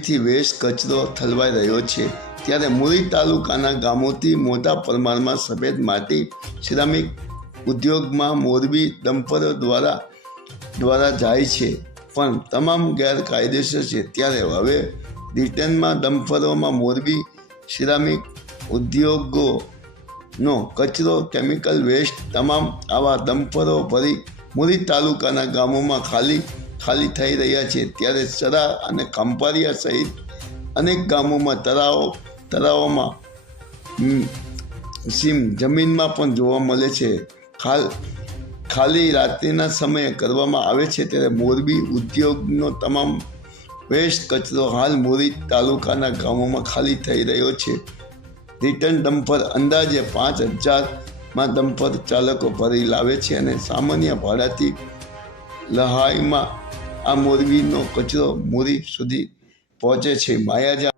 મોરબીથી waste કચરો ઠલવાઈ રહ્યો છે, ત્યારે મોરી તાલુકાના ગામોથી મોટા પ્રમાણમાં સફેદ માટી સિરામિક ઉદ્યોગમાં મોરબી ડમ્પરો દ્વારા જાય છે, પણ તમામ ગેરકાયદેસર છે। ત્યારે હવે રિટર્નમાં ડમ્પરોમાં મોરબી સિરામિક ઉદ્યોગોનો કચરો, કેમિકલ વેસ્ટ, તમામ આવા ડમ્પરો ભરી મોરી તાલુકાના ગામોમાં ખાલી થઈ રહ્યા છે। ત્યારે સરા અને ખંભાળિયા સહિત અનેક ગામોમાં તળાવોમાં જમીનમાં પણ જોવા મળે છે। ખાલી રાત્રિના સમયે કરવામાં આવે છે। ત્યારે મોરબી ઉદ્યોગનો તમામ વેસ્ટ કચરો હાલ મોરી તાલુકાના ગામોમાં ખાલી થઈ રહ્યો છે। રિટર્ન ડમ્પર અંદાજે 5,000માં ડમ્પર ચાલકો ભરી લાવે છે અને સામાન્ય ભાડાથી લહાઈમાં આ મોરબીનો કચરો મોરી સુધી પહોંચે છે। માયાજાળ